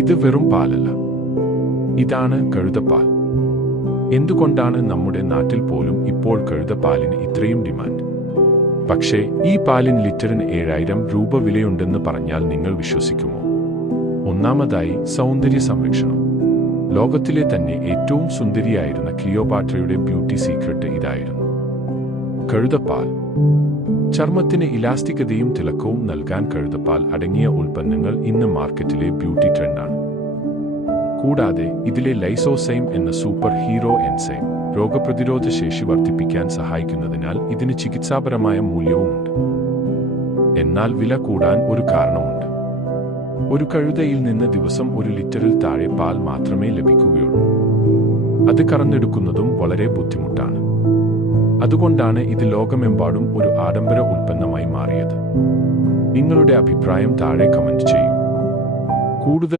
ഇത് വെറും പാലല്ല, ഇതാണ് കഴുതപ്പാൽ. എന്തുകൊണ്ടാണ് നമ്മുടെ നാട്ടിൽ പോലും ഇപ്പോൾ കഴുതപ്പാലിന് ഇത്രയും ഡിമാൻഡ്? പക്ഷേ ഈ പാലിന് ലിറ്ററിന് 7000 രൂപ വിലയുണ്ടെന്ന് പറഞ്ഞാൽ നിങ്ങൾ വിശ്വസിക്കുമോ? ഒന്നാമതായി സൗന്ദര്യ സംരക്ഷണം. ലോകത്തിലെ തന്നെ ഏറ്റവും സുന്ദരിയായിരുന്ന ക്ലിയോപാട്രയുടെ ബ്യൂട്ടി സീക്രട്ട് ഇതായിരുന്നു, കഴുതപ്പാൽ. ചർമ്മത്തിന് ഇലാസ്റ്റികതയും തിളക്കവും നൽകാൻ കഴുതപ്പാൽ അടങ്ങിയ ഉൽപ്പന്നങ്ങൾ ഇന്ന് മാർക്കറ്റിലെ ബ്യൂട്ടി ട്രെൻഡാണ്. കൂടാതെ ഇതിലെ ലൈസോസൈം എന്ന സൂപ്പർ ഹീറോ എൻസൈം രോഗപ്രതിരോധ ശേഷി വർദ്ധിപ്പിക്കാൻ സഹായിക്കുന്നതിനാൽ ഇതിന് ചികിത്സാപരമായ മൂല്യവുമുണ്ട്. എന്നാൽ വില കൂടാൻ ഒരു കാരണമുണ്ട്. ഒരു കഴുതയിൽ നിന്ന് ദിവസം 1 ലിറ്ററിൽ താഴെ പാൽ മാത്രമേ ലഭിക്കുകയുള്ളൂ. അത് കറന്നെടുക്കുന്നതും വളരെ ബുദ്ധിമുട്ടാണ്. അതുകൊണ്ടാണ് ഇത് ലോകമെമ്പാടും ഒരു ആഡംബര ഉൽപ്പന്നമായി മാറിയത്. നിങ്ങളുടെ അഭിപ്രായം താഴെ കമന്റ് ചെയ്യൂ. കൂടുതൽ